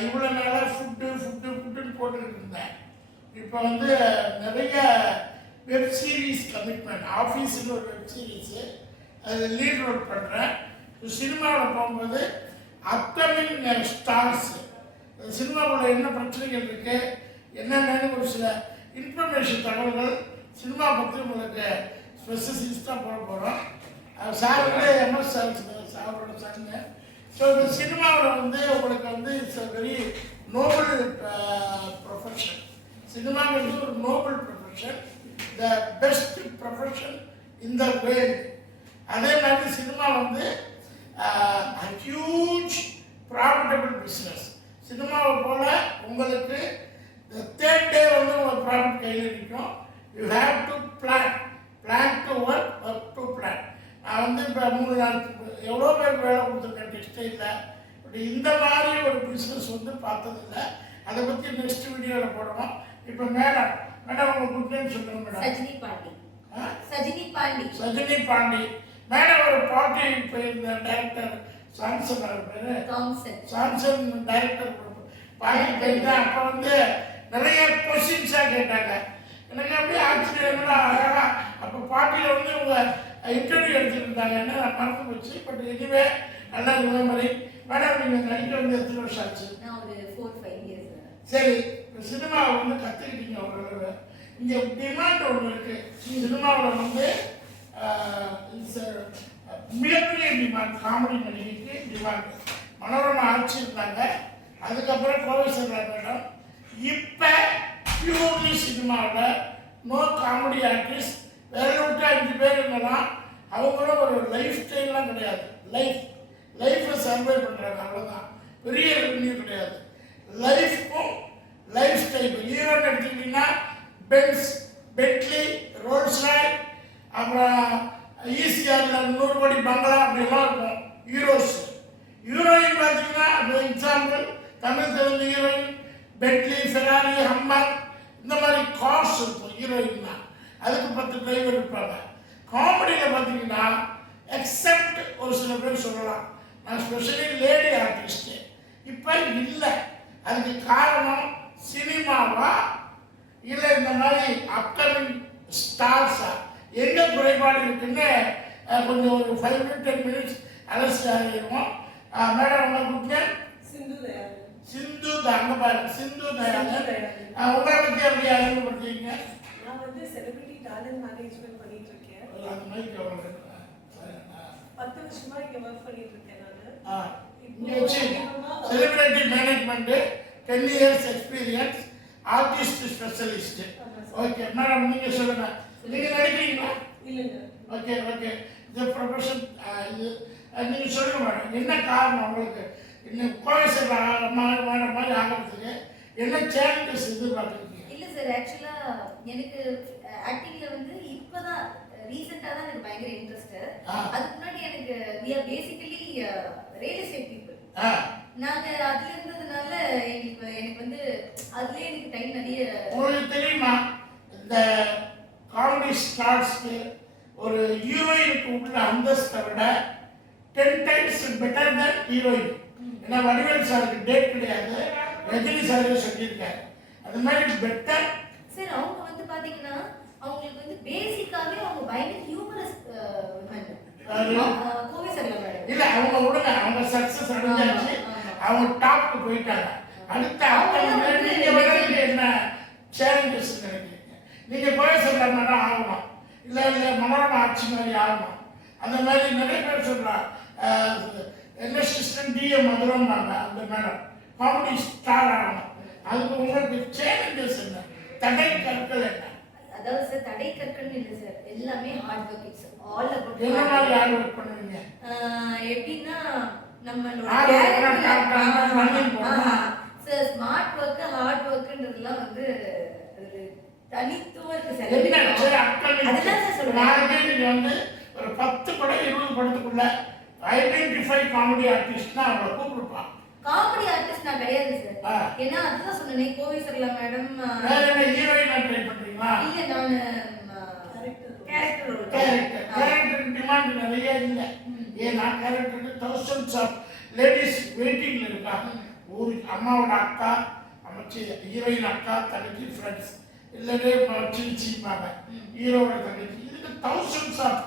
இவ்வளோ நாளாக food food ஃபுட்டுன்னு போட்டுக்கிட்டு இருந்தேன். இப்போ வந்து நிறைய வெப் சீரிஸ் கமிட்மெண்ட் ஆஃபீஸில் ஒரு வெப் சீரீஸு அதில் லீட் ரோல் பண்ணுறேன் சினிமாவில் போகும்போது அப்கமிங் ஸ்டார்ஸ் சினிமாவில் என்ன பிரச்சனைகள் இருக்குது என்னென்னு ஒரு சில இன்ஃபர்மேஷன் தகவல்கள் சினிமா பற்றி உங்களுக்கு ஸ்பெசிஃபிஸ்டாக போட போகிறோம் சார் வந்து எம்எஸ் சார் சாரோட சாருங்க ஸோ இந்த சினிமாவில் வந்து உங்களுக்கு வந்து it's a very noble profession சினிமாங்கிறது ஒரு noble profession the best profession in the world அதே மாதிரி சினிமா வந்து ஹியூஜ் ப்ராஃபிட்டபிள் பிஸ்னஸ் சினிமாவை போல் உங்களுக்கு தேர்ட் டே வந்து உங்கள் ப்ராஃபிட் கையில் இருக்கும் you have to plan plan to work work to plan நான் வந்து இப்போ மூணு நாள் எவ்வளோ பேருக்கு வேலை கொடுத்துருக்கேன் டெக்ஸ்டைலில் பட் இந்த மாதிரி ஒரு பிஸ்னஸ் வந்து பார்த்ததில்ல. அதை பற்றி நெக்ஸ்ட் வீடியோவில் போடுவோம். இப்போ மேடம் மேடம் உங்கள் குட் நேம் சொல்லுங்கள் மேடம். சஜினி பாண்டி. ஆ? சஜினி பாண்டி. சஜினி பாண்டி. மேடம் ஒரு பாட்டி போயிருந்த டைரக்டர் சாம்சன் அவர் பேரு. சாம்சன். டைரக்டர் பாட்டி போயிருந்தேன் அப்போ வந்து நிறைய கொஸ்டின்ஸாக கேட்டாங்க. எனக்கு அப்படியே ஆச்சரியம் என்னடா அழகா. அப்போ பாட்டியில் வந்து இவங்க இன்டர்வியூ எடுத்துருந்தாங்கன்னு நான் மறந்து போச்சு. பட் எதுவே நல்லா மெமரி மேடம் நீங்கள் நடிக்க வந்து எத்தனை வருஷம் ஆச்சு? நான் ஒரு ஃபோர் ஃபைவ் இயர்ஸ் சரி சினிமாவை வந்து கற்றுக்கிட்டீங்க ஓரளவு இங்கே டிமாண்ட் ஒன்று இருக்கு. சினிமாவில் வந்து மிகப்பெரிய டிமாண்ட் காமெடி நடிகைக்கு டிமாண்ட் மனோரமா ஆட்சி இருந்தாங்க அதுக்கப்புறம் கோவை செல்வா மேடம். இப்போ பியூர்லி சினிமாவில் நோ காமெடி ஆர்டிஸ்ட் வேற விட்டு அஞ்சு பேர் என்னன்னா அவங்களும் ஒரு லைஃப் ஸ்டைல்லாம் கிடையாது. லைஃப் லைஃப்பை சர்வே பண்ணுறாங்க அவ்வளோதான் பெரிய ரெவன்யூ கிடையாது. லைஃப்க்கும் லைஃப் ஸ்டைல் ஹீரோன்னு எடுத்துக்கிட்டிங்கன்னா பென்ஸ் பெட்லி ரோல்ஸ் ராய் அப்புறம் ஈசிஆரில் நூறு கோடி பங்களா அப்படிலாம் இருக்கும். ஹீரோஸ் ஹீரோயின் பார்த்தீங்கன்னா அது எக்ஸாம்பிள் தமிழ் தெரிஞ்ச ஹீரோயின் பெட்லி ஃபெராரி ஹம்மர் இந்த மாதிரி கார்ஸ் இருக்கும் ஹீரோயின்னா அதுக்கு பத்து டிரைவர் இருப்பாங்க காமெடியில் பார்த்தீங்கன்னா எக்ஸப்ட் ஒரு சில பேர் சொல்லலாம் நான் ஸ்பெஷலி லேடி ஆர்டிஸ்ட்டு இப்போ இல்லை. அதுக்கு காரணம் சினிமாவா? இல்லை இந்த மாதிரி அப்கமிங் ஸ்டார்ஸா எங்கே குறைபாடு இருக்குன்னு கொஞ்சம் ஒரு ஃபைவ் மினிட் டென் மினிட்ஸ் அலசி ஆகிடுவோம் மேடம் உங்களை கூப்பிட்டு சிந்து சிந்து அங்கே பாருங்க சிந்து. அஹ், உங்களை பற்றி எப்படி அறிமுகப்படுத்தீங்க நான் வந்து செலிபிரிட்டி டேலண்ட் மேனேஜ்மெண்ட் பண்ணிட்டு இருக்கேன். பத்து வருஷமா இங்க ஒர்க் பண்ணிட்டு இருக்கேன் நானு celebrity management ten years experience artist specialist okay madam நீங்க சொல்லுங்க. நீங்க நடிக்கிறீங்களா? இல்லைங்க. ஓகே ஓகே இந்த ப்ரொஃபஷன் நீங்க சொல்லுங்க மேடம் என்ன காரணம் உங்களுக்கு? இன்னும் கோயசர் மாதிரி மாதிரி ஆகிறதுக்கு என்ன சேலஞ்சஸ் எதிர்பார்க்குறீங்க? இல்ல சார் ஆக்சுவலா எனக்கு ஆக்டிங்ல வந்து இப்பதான் ரீசெண்டா தான் எனக்கு பயங்கர இன்ட்ரெஸ்ட். அதுக்கு முன்னாடி எனக்கு we are basically real estate people நாங்க அதுல இருந்ததுனால எங்களுக்கு எனக்கு வந்து அதுலயே எனக்கு டைம் நிறைய உங்களுக்கு தெரியுமா இந்த காமெடி ஸ்டார்ஸ்க்கு ஒரு ஹீரோயினுக்கு உள்ள அந்தஸ்தை விட ten times better than heroine ஏன்னா வடிவேல் சாருக்கு டேட் கிடையாது. ரஜினி சாரே சொல்லியிருக்காரு. அது மாதிரி பெட்டர் சார் அவங்க வந்து பாத்தீங்கன்னா அவங்களுக்கு வந்து பேசிக்காவே அவங்க பயங்கர ஹியூமரஸ்? கோவை மேடம். இல்ல அவங்க விடுங்க அவங்க சக்சஸ் அடைஞ்சாச்சு. அவங்க டாப்க்கு போயிட்டாங்க. அடுத்த அவங்க நீங்க என்ன சேலஞ்சஸ் நினைக்கிறீங்க நீங்க போய் சொல்ற மாதிரி ஆகணும் இல்ல இல்ல மனோரமா ஆட்சி மாதிரி ஆகணும் அந்த மாதிரி நிறைய பேர் சொல்றாங்க. என்ன சிஸ்டம் டிஎம் மதுரம்னாங்க அந்த மேடம். காமெடி ஸ்டார் ஆகணும். அதுக்கு உங்களுக்கு சேலஞ்சஸ் என்ன? தடை கற்கள் என்ன? அதாவது சார் தடை கற்கள்னு இல்லை சார் எல்லாமே hard work it's all about எப்படின்னா நம்மளோட. சார் ஸ்மார்ட் ஒர்க் ஹார்ட் ஒர்க்ன்றதுலாம் வந்து தனித்துவம் இருக்கு சார் அதுதான் ஒரு பத்து படம் இருபது படத்துக்குள்ள ஐடென்டிஃபை காமெடி ஆர்டிஸ்ட்னா அவங்கள கூப்பிடுப்பான். காமெடி ஆர்டிஸ்ட் நான் கிடையாது சார். ஏன்னா அதுதான் சொன்னேன் கோவை சர்லா மேடம் ட்ரை இல்ல நான். கேரக்டர் கேரக்டர் கேரக்டர் டிமாண்ட் நிறைய இல்லை. ஏன்னா கேரக்டருக்கு தௌசண்ட்ஸ் ஆஃப் லேடிஸ் வெயிட்டிங்ல இருக்காங்க ஒரு அம்மாவோட அக்கா அமைச்சு ஹீரோயின் அக்கா தங்கச்சி ஃப்ரெண்ட்ஸ் இல்லவே சிரிச்சிப்பாங்க ஹீரோவோட தங்கச்சி. இதுக்கு தௌசண்ட்ஸ் ஆஃப்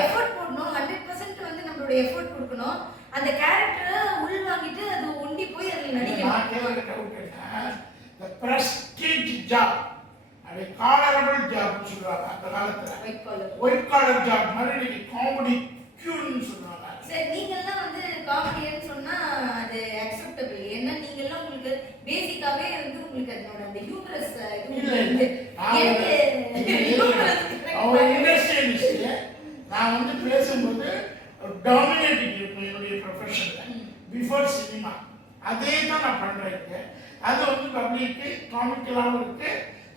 எஃபோர்ட் போடணும். ஹண்ட்ரட் பர்சன்ட் வந்து நம்மளோட எஃபோர்ட் கொடுக்கணும். அந்த கேரக்டரை உள் வாங்கிட்டு அது ஒண்டி போய் அதில் நடிக்கணும். நான் கேட்குற டவுட் என்ன? இந்த பிரஸ்டீஜ் ஜாப் அது காலரபிள் ஜாப்னு சொல்லுவாங்க அந்த காலத்துல. ஒயிட் காலர் ஜாப் மாதிரி காமெடி கியூன்னு சொல்லுவாங்க சார் நீங்கெல்லாம் வந்து காமெடியன் சொன்னா அது அக்செப்டபிள் ஏன்னா நீங்கெல்லாம் உங்களுக்கு பேசிக்காவே வந்து உங்களுக்கு அதனோட அந்த ஹியூமரஸ் இல்ல அவங்க இண்டஸ்ட்ரியலிஸ்ட் நான் வந்து பேசும்போது டாமினேட்டிங் இருக்கும் என்னுடைய ப்ரொஃபஷனில் பிஃபோர் சினிமா அதே தான் நான் பண்ணுறேன் இங்க. அது வந்து பப்ளிக்கு காமிக்கலாகவும் இருக்கு.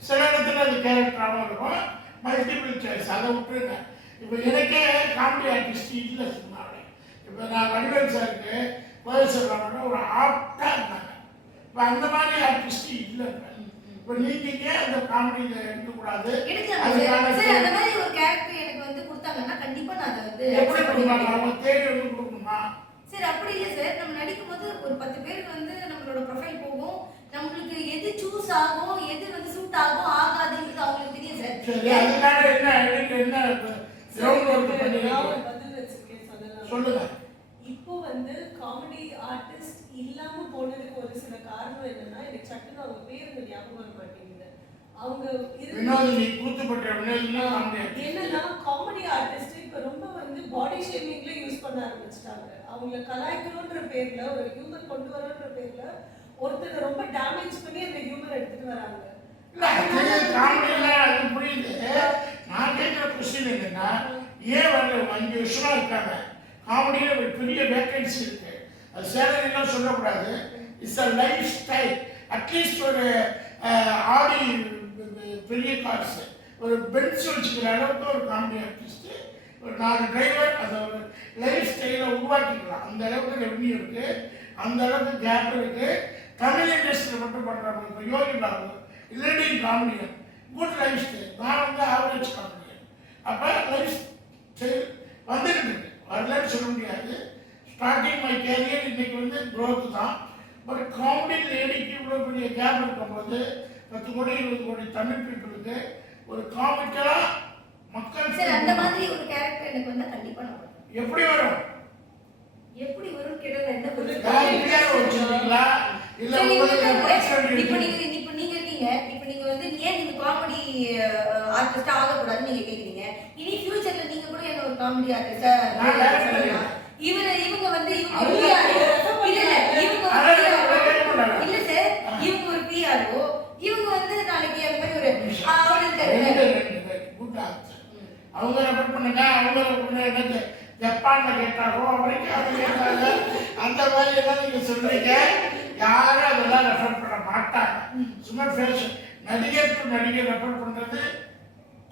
சில இடத்துல அது கேரக்டராகவும் இருக்கும். மல்டிபிள் சாய்ஸ் அதை விட்டுருங்க இப்போ எனக்கே காமெடி ஆர்டிஸ்ட் இல்லை சினிமாவில். இப்போ நான் வடிவேல் சாருக்கு கோயில் சொல்கிறாங்கன்னா ஒரு ஆப்டாக இருந்தாங்க. இப்போ அந்த மாதிரி ஆர்டிஸ்ட் இல்லை இப்போ நீங்க அந்த காமெடியில் எடுக்கக்கூடாது. அந்த மாதிரி ஒரு கேரக்டர் எனக்கு வந்து கொடுத்தாங்கன்னா கண்டிப்பா நான் அதை வந்து எப்படி கொடுப்பாங்க. அவங்க தேடி வந்து கொடுக்கணுமா? சார் அப்படி இல்லை சார் நம்ம நடிக்கும் போது ஒரு பத்து பேருக்கு வந்து நம்மளோட ப்ரொஃபைல் போகும். நம்மளுக்கு எது சூஸ் ஆகும் எது வந்து சூட் ஆகும் ஆகாதுங்கிறது அவங்களுக்கு தெரியும் சரி. என்ன என்ன சொல்லுங்க. இப்போ வந்து காமெடி ஆர்டிஸ்ட் இல்லாம போனதுக்கு ஒரு சில காரணம் என்னன்னா எனக்கு சட்டுன்னு அவங்க பேருங்க ஞாபகம் வர மாட்டேங்குது. அவங்க என்னன்னா காமெடி ஆர்டிஸ்ட் இப்ப ரொம்ப வந்து பாடி ஷேமிங்ல யூஸ் பண்ண ஆரம்பிச்சிட்டாங்க. அவங்கள கலாய்க்கணும்ன்ற பேர்ல ஒரு ஹியூமர் கொண்டு வரணுன்ற பேர்ல ஒருத்தரை ரொம்ப டேமேஜ் பண்ணி அந்த ஹியூமர் எடுத்துட்டு வராங்க. இல்ல அது காமெடியில அது புரியுது. நான் கேட்குற கொஸ்டின் என்னன்னா ஏன் வந்து அஞ்சு வருஷமாக இருக்காங்க. காமெடியில் ஒரு பெரிய வேக்கன்சி இருக்கு. அது சேலரிலாம் சொல்லக்கூடாது. It's a lifestyle at least ஒரு அஹ், ஆடி பெரிய கார்ஸ் ஒரு பென்ஸ் வச்சுக்கிற அளவுக்கு ஒரு காமெடி ஆர்டிஸ்ட் ஒரு நாலு டிரைவர் அதை ஒரு லைஃப் ஸ்டைலை உருவாக்கிக்கலாம். அந்த அளவுக்கு ரெவன்யூ இருக்குது அந்த அளவுக்கு கேப் இருக்கு. தமிழ் இண்டஸ்ட்ரியில் மட்டும் பண்ணுறாங்க இப்போ யோகி பாபு இல்லடி காமெடியன் குட் லைஃப் ஸ்டைல் நான் வந்து ஆவரேஜ் காமெடியன் அப்போ லைஃப் ஸ்டைல் வந்துட்டு இருக்கு. வரலன்னு சொல்ல முடியாது. ஸ்டார்டிங் மை கேரியர் இன்னைக்கு வந்து growth தான். பட் காமெடி லேடிக்கு இவ்வளோ பெரிய கேப் இருக்கும்போது பத்து கோடி இருபது கோடி தமிழ் பீப்புளுக்கு ஒரு காமிக்கலாக மக்கள் சார் அந்த மாதிரி ஒரு கேரக்டர் எனக்கு வந்தா கண்டிப்பா நான் பண்ணுவேன். எப்படி வரும்? எப்படி இல்லை இப்ப நீங்க இப்ப நீங்க இருக்கீங்க. இப்ப நீங்க வந்து ஏன் நீங்க காமெடி ஆர்டிஸ்டா ஆகக்கூடாதுன்னு நீங்க கேக்குறீங்க? இனி ஃபியூச்சர்ல நீங்க கூட என்ன ஒரு காமெடி ஆர்டிஸ்டா. இவர இவங்க வந்து இவங்க இல்ல இவங்க. இல்ல சார் இவங்க ஒரு பிஆர்ஓ இவங்க வந்து நாளைக்கு அந்த மாதிரி ஒரு அவர் இருக்காரு. அவங்க ரெஃபர் பண்ணுங்க அவங்க எனக்கு ஜப்பான்ல கேட்டாரோ அமெரிக்கா கேட்டாங்க அந்த மாதிரி எல்லாம் நீங்க சொல்றீங்க. யாரும் அதெல்லாம் ரெஃபர் பண்ண மாட்டாங்க. சும்மா ஃபேஷன் நடிகர் டு நடிகர் ரெஃபர் பண்றது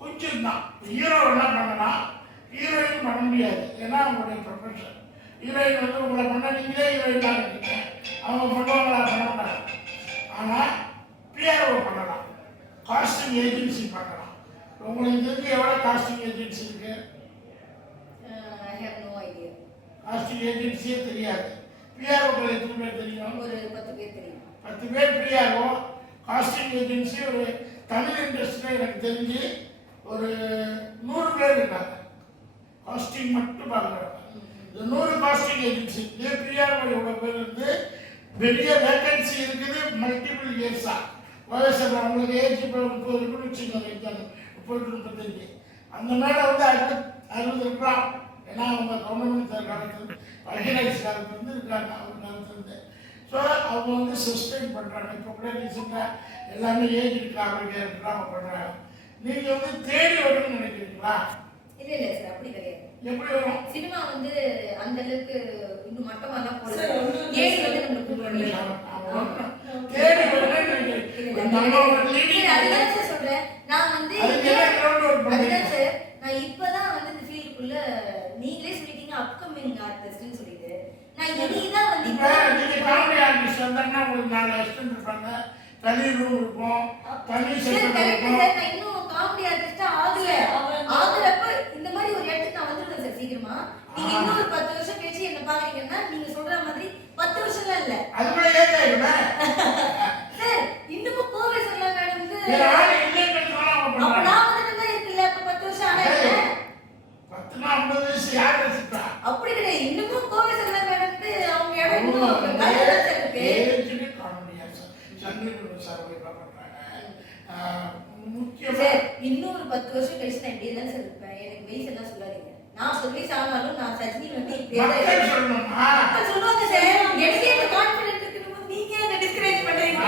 கொஞ்சம் தான் ஹீரோ என்ன பண்ணலாம் ஹீரோயின் பண்ண முடியாது. ஏன்னா அவங்களுடைய ப்ரொஃபஷன் ஹீரோயின் வந்து உங்களை பண்ண நீங்களே ஹீரோயின் தான் இருக்கீங்க. அவங்க பண்ணுவாங்களா? பண்ண மாட்டாங்க. ஆனால் பிஆர்ஓ பண்ணலாம். காஸ்டிங் ஏஜென்சி பண்ணலாம். உங்களுக்கு தெரிஞ்சு எவ்வளோ காஸ்டிங் ஏஜென்சி இருக்கு? I have no idea casting ஏஜென்சியே தெரியாது. பிஆர்ஓக்கள் எத்தனை பேர் தெரியும்? ஒரு பத்து பேர் தெரியும். பத்து பேர் பிஆர்ஓ. காஸ்டிங் ஏஜென்சி ஒரு தமிழ் இண்டஸ்ட்ரியில் எனக்கு தெரிஞ்சு ஒரு நூறு பேர் இருக்காங்க. காஸ்டிங் மட்டும் பார்க்குறாங்க இந்த நூறு காஸ்டிங் ஏஜென்சி இதே பிஆர்ஓ எவ்வளோ பேர் இருந்து பெரிய வேகன்சி இருக்குது மல்டிபிள் இயர்ஸா வயசில் அவங்களுக்கு ஏஜ் இப்போ முப்பது இருக்குன்னு வச்சுக்கோங்க எக்ஸாம். முப்பது முப்பத்தஞ்சு. அந்த மேடம் வந்து அறுபது அறுபது இருக்கலாம் ஏன்னா அவங்க கவர்மெண்ட் காலத்துல இருக்காங்க அவங்க ஸோ வந்து சஸ்டெயின் பண்ணுறாங்க இப்போ கூட ரீசெண்டாக எல்லாமே ஏஜ் இருக்கா அவங்க இருக்கலாம் பண்ணுறாங்க நீங்கள் வந்து தேடி வரும்னு நினைக்கிறீங்களா? இல்ல இல்ல சார் அப்படி கிடையாது. எப்படி வரும்? சினிமா வந்து அந்த அளவுக்கு இன்னும் மட்டமாலாம் ஒண்ணும் ஏறி வந்து நம்மளுக்கு தேடி அதுதான் சார் சொல்றேன். நான் வந்து அதுக்கு என்ன ground work அதுதான் பண்றீங்க? சார் நான் இப்பதான் வந்து இந்த ஃபீல்டுக்குள்ள நீங்களே சொல்லிட்டீங்க அப்கமிங் ஆர்டிஸ்ட்னு சொல்லிட்டு நான் இனிதான் வந்து இப்ப நீங்க காமெடி ஆர்டிஸ்ட் வந்தாங்கன்னா உங்களுக்கு நாலு அசிஸ்டன்ட் இருப்பாங்க தனி ரூம் இருக்கும். தனி சார் செட்டப் கரெக்ட். இருக்கும். சார் நான் இன்னும் காமெடி ஆர்டிஸ்டா ஆகல. ஆகுறப்ப இந்த மாதிரி ஒரு இடத்துக்கு நான் வந்துடுவேன் சார் சீக்கிரமா. நீங்க இன்னும் ஒரு பத்து வருஷம் கழிச்சு என்ன பாக்குறீங்கன்னா நீங்க சொல்ற மாதிரி பத்து வருஷம்லாம் இல்ல. சார் இன்னமும் கோவை சொல்லலாம் மேடம் ஆள் இல்லைங்கிறதுனால அவங்க அப்ப பண்றாங்க நான் வந்துட்டு தான் இருக்குல்ல அப்ப பத்து வருஷம் ஆனா என்ன? பத்துனா ஐம்பது வயசு யார் ரசிப்பா அப்படி கிடையாது இன்னமும் கோவை சொல்லலாம் மேடம் அவங்க இடம் இன்னும் காலியா தான் சார் இருக்கு ஏஜ்டு காமெடியா சார் சந்திரகுரு சார் போய் பண்றாங்க ஆஹ் முக்கியமா சார் இன்னும் ஒரு பத்து வருஷம் கழிச்சு நான் இப்படியே தான் சார் இருப்பேன் எனக்கு வயசு எல்லாம் சொல்லாதீங்க நாற்பது நான் சஜினி வந்து தான் மக்கள். சொல்லணுமா சொல்லுவாங்க சார் எனக்கே இப்ப கான்பிடன்ட் இருக்குன்னு போது நீங்க என்ன டிஸ்கரேஜ் பண்றீங்க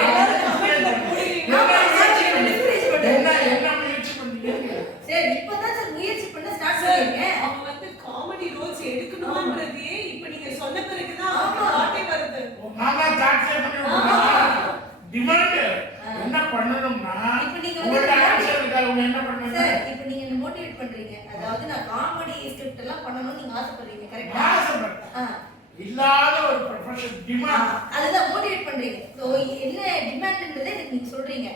discourage பண்றீங்க? என்ன முயற்சி பண்றீங்க சார் இப்பதான் சார் முயற்சி பண்ண ஸ்டார்ட் பண்ணீங்க அவங்க வந்து காமெடி ரோல்ஸ் எடுக்கணும்ன்றதையே இப்ப நீங்க சொன்ன பிறகுதான் ஆமா. அவங்க தாட்டே வருது மாமா ஆமா. டிமாண்ட். என்ன பண்ணணும்னா இப்ப நீங்க வந்து உங்கள்ட்ட ஆன்சர் இருக்கா அவங்க என்ன பண்ணணும் சார் மோட்டிவேட் பண்றீங்க. அதாவது நான் காமெடி ஸ்கிரிப்ட் எல்லாம் பண்ணணும்னு நீங்க ஆசைப்படுறீங்க கரெக்டா ஆசைப்பட்டேன் இல்லாத ஒரு ப்ரொஃபஷன் டிமாண்ட் அதுதான் மோட்டிவேட் பண்றீங்க. ஸோ என்ன டிமாண்ட்ன்றதை எனக்கு நீங்க சொல்றீங்க.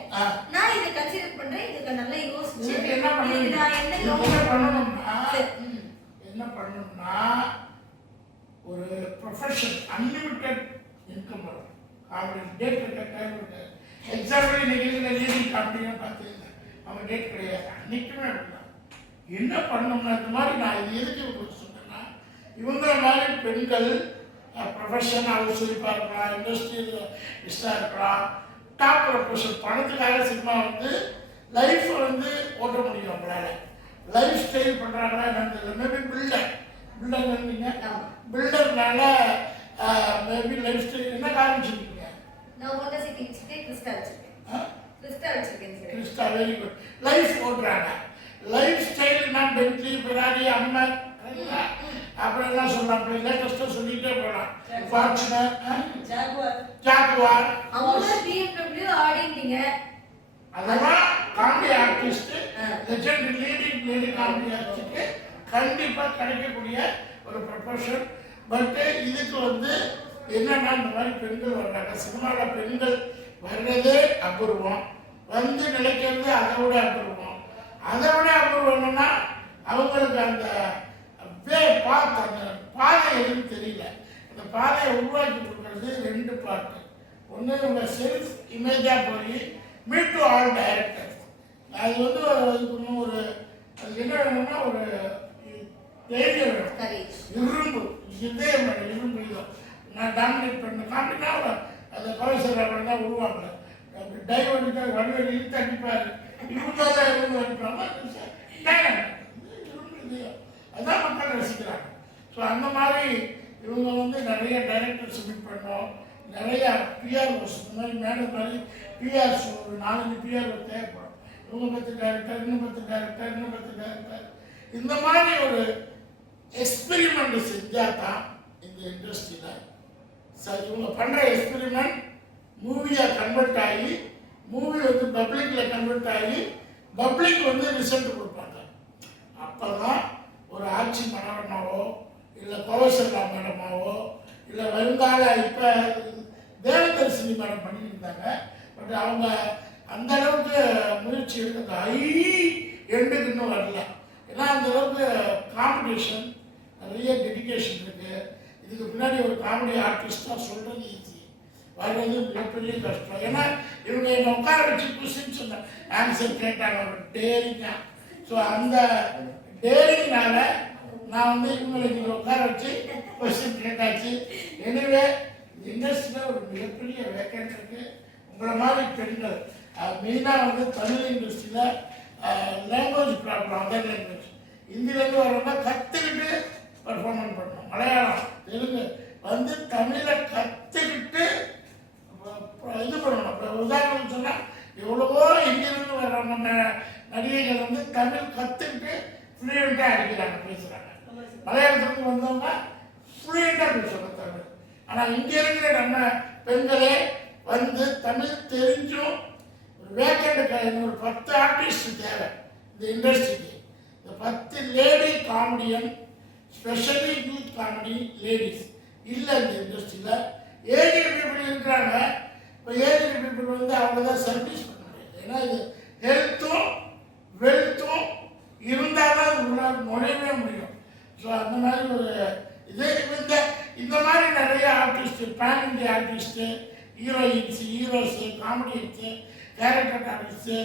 நான் இதை கன்சிடர் பண்றேன் இதுக்கு நல்லா யோசிச்சு என்ன இதுக்கு நான் என்ன என்ன பண்ணணும்னா. என்ன பண்ணணும்னா ஒரு ப்ரொஃபஷன் அன்லிமிட்டெட் இன்கம் வரும். காமெடி டேட் இருக்க டைம் இருக்கு எக்ஸாம்பிள் இன்னைக்கு லீடிங் காமெடியாக பார்த்தீங்க அவங்க டேட் கிடையாது. அன்னைக்குமே அப்படிதான். என்ன பண்ணணும்னா இந்த மாதிரி நான் இது எதுக்கு உங்களுக்கு சொன்னேன்னா இவங்க மாதிரி பெண்கள் ப்ரொஃபஷன் ஹவுஸ் ஒய்ஃபாக இருக்கலாம் இண்டஸ்ட்ரியல் இஷ்டாக இருக்கலாம். டாப் ப்ரொஃபஷன் பணத்துக்காக சினிமா வந்து லைஃப்பை வந்து ஓட்ட முடியும் அவங்களால. லைஃப் ஸ்டைல் பண்ணுறாங்களா என்னன்னு மேபி பில்டர் பில்டர் இருந்தீங்க. பில்டர்னால மேபி லைஃப் ஸ்டைல் என்ன காமிச்சிருக்கீங்க நான் ஹோண்டா சிட்டி வச்சுட்டு கிறிஸ்டா வச்சிருக்கேன். கிறிஸ்டா வச்சிருக்கேன் sir Crysta very good life ஓட்டுறாங்க. லைஃப் பென்ட்லி ஃபெராரி அம்மர் அப்புறம் என்ன சொல்லலாம் அப்படி லேட்டஸ்ட்டாக சொல்லிட்டே போகலாம் ஃபார்ச்சுனர் ஜாகுவார். ஜாகுவார் அவங்க பிஎம்டபிள்யூ ஆடிட்டீங்க. அதெல்லாம் comedy artist. Legend leading lady comedy ஆர்டிஸ்ட்க்கு கண்டிப்பாக கிடைக்கக்கூடிய ஒரு ப்ரொஃபஷன் பட்டு இதுக்கு வந்து என்னன்னா இந்த மாதிரி பெண்கள் வர்றாங்க. சினிமாவில் பெண்கள் வர்றதே அபூர்வம். வந்து நிலைக்கிறது அதை விட அபூர்வம். அதை விட அபூர்வம் என்னன்னா அவங்களுக்கு அந்த வே பாத் அந்த பாதை எதுன்னு தெரியல. அந்த பாதையை உருவாக்கி கொடுக்கறது ரெண்டு பார்ட்டு ஒன்று உங்கள் செல்ஃப் இமேஜாக போய் மீட் டு ஆல் டைரக்டர் அது வந்து இன்னும் ஒரு அது என்ன வேணும்னா ஒரு தைரியம் வேணும். இரும்பு இதயம் வேணும் இரும்பு இதம் நான் டாமினேட் பண்ண காமினா அந்த கவசம் தான் உருவாங்க அப்படி டைவ் அடிக்க வடிவடி இழுத்து அடிப்பார். இவங்க தான் இருந்து அடிப்பாங்க. டைம் அதான் மக்கள் ரசிக்கிறாங்க. ஸோ அந்த மாதிரி இவங்க வந்து நிறைய டைரக்டர் சப்மிட் பண்ணோம். நிறைய பிஆர்ஓஸ் இந்த மாதிரி மேடம் மாதிரி பிஆர்ஸ் ஒரு நாலஞ்சு பிஆர்ஓ தேவைப்படும். இவங்க பத்து டேரக்டர் இன்னும் பத்து டேரக்டர் இன்னும் பத்து டேரக்டர் இந்த மாதிரி ஒரு எக்ஸ்பெரிமெண்ட் செஞ்சால் தான் இந்த இண்டஸ்ட்ரியில் சார் இவங்க பண்ணுற எக்ஸ்பெரிமெண்ட் மூவியாக கன்வெர்ட் ஆகி மூவி வந்து பப்ளிக்கில் கன்வெர்ட் ஆகி பப்ளிக் வந்து ரிசல்ட் அப்போ தான் ஒரு ஆட்சி மன்னரமாவோ இல்லை கோவசல்லா மேடமாவோ இல்லை வருங்கால இப்போ தேவதரிசனி மேடம் பண்ணியிருந்தாங்க. பட் அவங்க அந்த அளவுக்கு முயற்சி எடுக்கிறது ஹை எண்டுக்கு இன்னும் வரல. ஏன்னா அந்த அளவுக்கு காம்படிஷன் நிறைய டெடிக்கேஷன் இருக்குது இதுக்கு பின்னாடி ஒரு காமெடி ஆர்டிஸ்டாக சொல்கிறது ஈஸி வர்றது மிகப்பெரிய கஷ்டம். ஏன்னா இவங்க என்னை உட்கார வச்சு குசின்னு சொன்னேன் ஆன்சர் கேட்டாங்க. ஒரு டேரிங்க. ஸோ அந்த டேரிங்னால நான் வந்து இவங்களுக்கு உட்கார வச்சு கொஸ்டின் கேட்டாச்சு. எனவே இண்டஸ்ட்ரியில் ஒரு மிகப்பெரிய வேக்கன்ட் இருக்கு. உங்களை மாதிரி பெண்கள் மெயினாக வந்து தமிழ் இண்டஸ்ட்ரியில் லாங்குவேஜ் ப்ராப்ளம் அதர் லாங்குவேஜ் ஹிந்திலேருந்து வரவங்க கற்றுக்கிட்டு பர்ஃபார்மன்ஸ் பண்ணணும். மலையாளம் தெலுங்கு வந்து தமிழை கற்றுக்கிட்டு இது பண்ணணும். இப்போ உதாரணம் சொன்னால் எவ்வளவோ இங்கிருந்து வர்ற நம்ம நடிகைகள் வந்து தமிழ் கற்றுக்கிட்டு ஃப்ளூயண்ட்டாக அடிக்கிறாங்க பேசுகிறாங்க மலையாளத்துக்கு வந்தவங்க ஃப்ளூயண்ட்டாக பேசுவாங்க தமிழ் ஆனால் இங்கே இருக்கிற நம்ம பெண்களே வந்து தமிழ் தெரிஞ்சும் ஒரு வேக்கண்ட் ஒரு பத்து ஆர்டிஸ்ட் தேவை. இந்த இண்டஸ்ட்ரிக்கு இந்த பத்து lady comedian specially youth comedy ladies இல்லை இந்த இண்டஸ்ட்ரியில் ஏஜ் பீப்புள் இருக்கிறாங்க. இப்போ ஏஜ் பீப்புள் வந்து அவங்க தான் சர்வீஸ் பண்ண முடியாது. ஏன்னா இது ஹெல்த்தும் வெல்த்தும் இருந்தால் தான் அது உள்ள நுழையவே முடியும் ஸோ அந்த மாதிரி ஒரு இது இந்த இந்த மாதிரி நிறைய artist pan India artist heroines heroes comedians character artist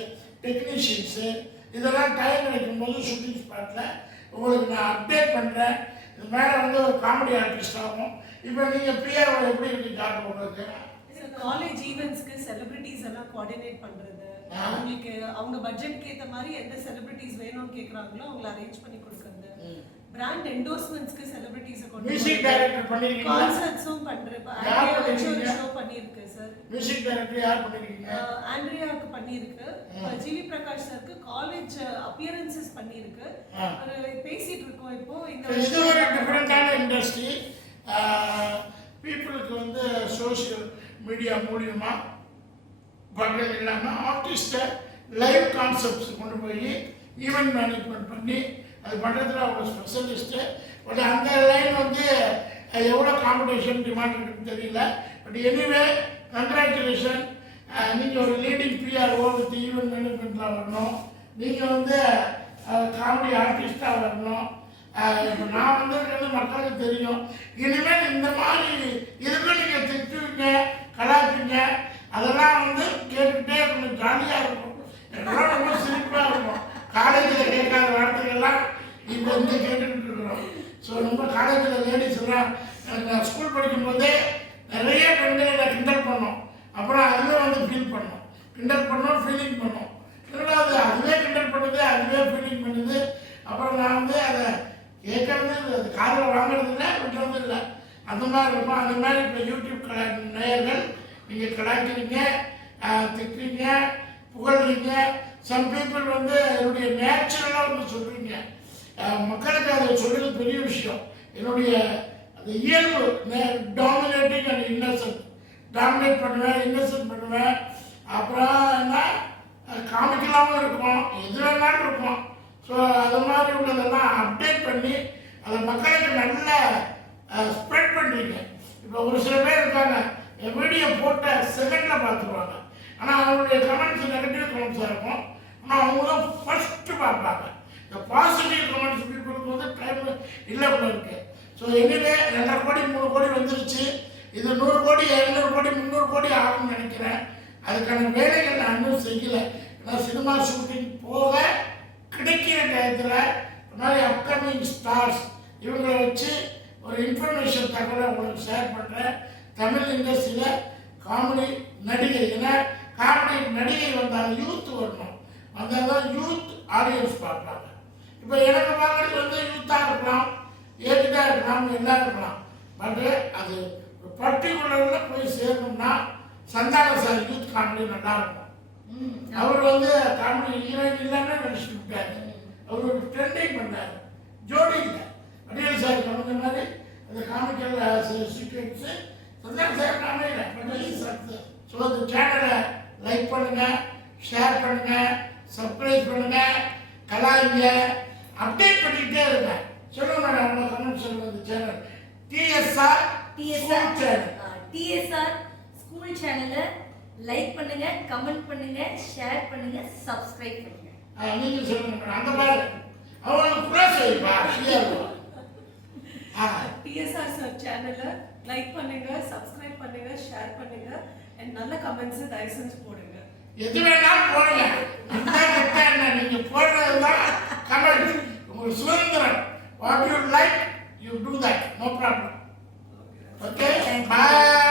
technicians இதெல்லாம் டைம் கிடைக்கும்போது ஷூட்டிங் ஸ்பாட்டில் உங்களுக்கு நான் அப்டேட் பண்ணுறேன் இது மேலே வந்து ஒரு காமெடி ஆர்டிஸ்ட் ஆகும். இப்போ நீங்கள் பிஆர்ஓ எப்படி இருக்கு ஜாப் உங்களுக்கு? காலேஜ் ஈவெண்ட்ஸ்க்கு செலிபிரிட்டிஸ் எல்லாம் கோஆர்டினேட் பண்றது ஆ. அவங்களுக்கு அவங்க பட்ஜெட்க்கு ஏத்த மாதிரி எந்த செலிபிரிட்டிஸ் வேணும்னு கேக்குறாங்களோ அவங்கள அரேஞ்ச் பண்ணி கொடுக்கறது. பிராண்ட் என்டோர்ஸ்மெண்ட்ஸ்க்கு செலிபிரிட்டிஸை கொண்டு மியூசிக் டைரக்டர் பண்ணியிருக்கீங்களா கான்சர்ட்ஸும் பண்றேன் யார் பண்ணிருக்கீங்க? ஷோ பண்ணியிருக்கு சார் மியூசிக் டைரக்டர் யார் பண்ணியிருக்கீங்க ஆண்ட்ரியாவுக்கு பண்ணியிருக்கு. ம். ஜிவி பிரகாஷ் சருக்கு காலேஜ் அப்பியரன்சஸ் பண்ணியிருக்கு. ஆ. ஒரு பேசிட்டு இருக்கோம் இப்போ. இந்த இது ஒரு வருஷம் டிஃப்ரெண்டான இண்டஸ்ட்ரி பீப்புளுக்கு வந்து சோஷியல் மீடியா மூலியமா பண்ணுறது இல்லாமல் ஆர்டிஸ்ட்டை லைவ் கான்செப்ட்ஸ் கொண்டு போய் ஈவெண்ட் மேனேஜ்மெண்ட் பண்ணி அது பண்ணுறதுல அவங்க ஸ்பெஷலிஸ்ட்டு பட் அந்த லைன் வந்து எவ்வளோ காம்படிஷன் டிமாண்ட் இருக்குன்னு தெரியல. பட் எனிவே கங்க்ராச்சுலேஷன் நீங்கள் ஒரு லீடிங் பிஆர்ஓ வித் ஈவெண்ட் மேனேஜ்மெண்ட்டில் வரணும். நீங்கள் வந்து காமெடி ஆர்டிஸ்டாக வரணும். இப்போ நான் வந்திருக்கிறது மக்களுக்கு தெரியும். இனிமேல் இந்த மாதிரி இதுக்கும் நீங்கள் திட்டுவீங்க கலாய்ப்பீங்க அதெல்லாம் வந்து கேட்டுக்கிட்டே இருக்கணும். ஜாலியாக இருக்கும் எனக்குலாம் ரொம்ப சிரிப்பாக இருக்கும் காலேஜில் கேட்காத வார்த்தைகள்லாம் இப்போ வந்து கேட்டுக்கிட்டு ஸோ ரொம்ப காலேஜில் லேடிஸ் எல்லாம் நான் ஸ்கூல் படிக்கும்போதே நிறைய பெண்களை நான் கிண்டல் பண்ணோம். அப்புறம் அதுவே வந்து ஃபீல் பண்ணோம். கிண்டல் பண்ணோம் ஃபீலிங் பண்ணோம். ரெண்டாவது அதுவே கிண்டல் பண்ணுது அதுவே ஃபீலிங் பண்ணுது. அப்புறம் நான் வந்து அதை கேட்கறது அது காதில் வாங்குறது இல்லை விடுறது இல்லை. அந்த மாதிரி இருக்கும். அந்த மாதிரி இப்போ யூடியூப் கலா நேயர்கள் நீங்கள் கலாய்க்கிறீங்க திட்டுறீங்க புகழ்றீங்க. சம் பீப்புள் வந்து என்னுடைய நேச்சுரலாக வந்து சொல்கிறீங்க மக்களுக்கு அதை சொல்றது பெரிய விஷயம். என்னுடைய அந்த இயல்பு டாமினேட்டிங் அண்ட் இன்னசென்ட் டாமினேட் பண்ணுவேன் இன்னசென்ட் பண்ணுவேன். அப்புறம் என்ன? காமிக்கலாமல் இருக்கும். எது வேணாலும் இருக்கும். ஸோ அது மாதிரி உள்ளதெல்லாம் அப்டேட் பண்ணி அதை மக்களுக்கு நல்லா ஸ்ப்ரெட் பண்ணுறீங்க இப்போ ஒரு சில பேர் இருக்காங்க என் வீடியோ போட்ட செகண்டில் பார்த்துருவாங்க. ஆனால் அவங்களுடைய கமெண்ட்ஸ் நெகட்டிவ் கமெண்ட்ஸாக இருக்கும். ஆனால் அவங்க தான் ஃபஸ்ட்டு பார்ப்பாங்க. இந்த பாசிட்டிவ் கமெண்ட்ஸ் பீப்புளுக்கு வந்து டைம் இல்லை கூட இருக்கு ஸோ எனிவே ரெண்டரை கோடி மூணு கோடி வந்துருச்சு. இது நூறு கோடி இரநூறு கோடி முந்நூறு கோடி ஆகும்னு நினைக்கிறேன். அதுக்கான வேலைகள் நான் இன்னும் செய்யலை. ஏன்னா சினிமா ஷூட்டிங் போக கிடைக்கிற டயத்தில் இந்த மாதிரி அப்கமிங் ஸ்டார்ஸ் இவங்களை வச்சு ஒரு இன்ஃபர்மேஷன் தகவலை உங்களுக்கு ஷேர் பண்ணுறேன் தமிழ் இண்டஸ்ட்ரியில் காமெடி நடிகை ஏன்னா காமெடி நடிகை வந்தால் யூத் வரணும். வந்தால் தான் யூத் ஆடியன்ஸ் பார்க்குறாங்க இப்போ எனக்கு பார்க்குறது வந்து யூத்தாக இருக்கலாம் ஏஜ்டாக இருக்கலாம் எல்லாம் இருக்கலாம் பட்டு அது பர்டிகுலரில் போய் சேரணும்னா சந்தான சார் யூத் காமெடி நல்லா இருக்கும். அவர் வந்து காமெடி ஹீரோயின் இல்லாமல் நடிச்சுட்டு விட்டாரு. அவர் ஒரு ட்ரெண்டிங் பண்ணார். ஜோடி இல்லை. வடிவேல் சார் சொன்ன மாதிரி அந்த காமிக்கல் சீக்வன்ஸு சந்தான சார் காமெடியில் பட் சக்ஸஸ் ஸோ இந்த சேனலை லைக் பண்ணுங்க ஷேர் பண்ணுங்க சப்ஸ்கிரைப் பண்ணுங்க கலாயிங்க அப்டேட் பண்ணிக்கிட்டே இருங்க. சொல்லுங்க மேடம் உங்களை கமெண்ட் சொல்லுங்க இந்த channel TSR TSR channel TSR school சேனலை லைக் பண்ணுங்க கமெண்ட் பண்ணுங்க ஷேர் பண்ணுங்க சப்ஸ்கிரைப் பண்ணுங்க. நீங்க சொல்லுங்க மேடம். அந்த மாதிரி. அவங்களுக்கு வைப்பா ஆ டிஎஸ்ஆர் சார் சேனலை லைக் பண்ணுங்க சப்ஸ்கிரைப் பண்ணுங்க ஷேர் பண்ணுங்க அண்ட் நல்ல கமெண்ட்ஸ் தயவு செஞ்சு போடுங்க. எது வேணாலும் போடுங்க. நீங்க போடுறது தான் கமெண்ட் உங்களுக்கு சுதந்திரம் what you like you do that no problem okay bye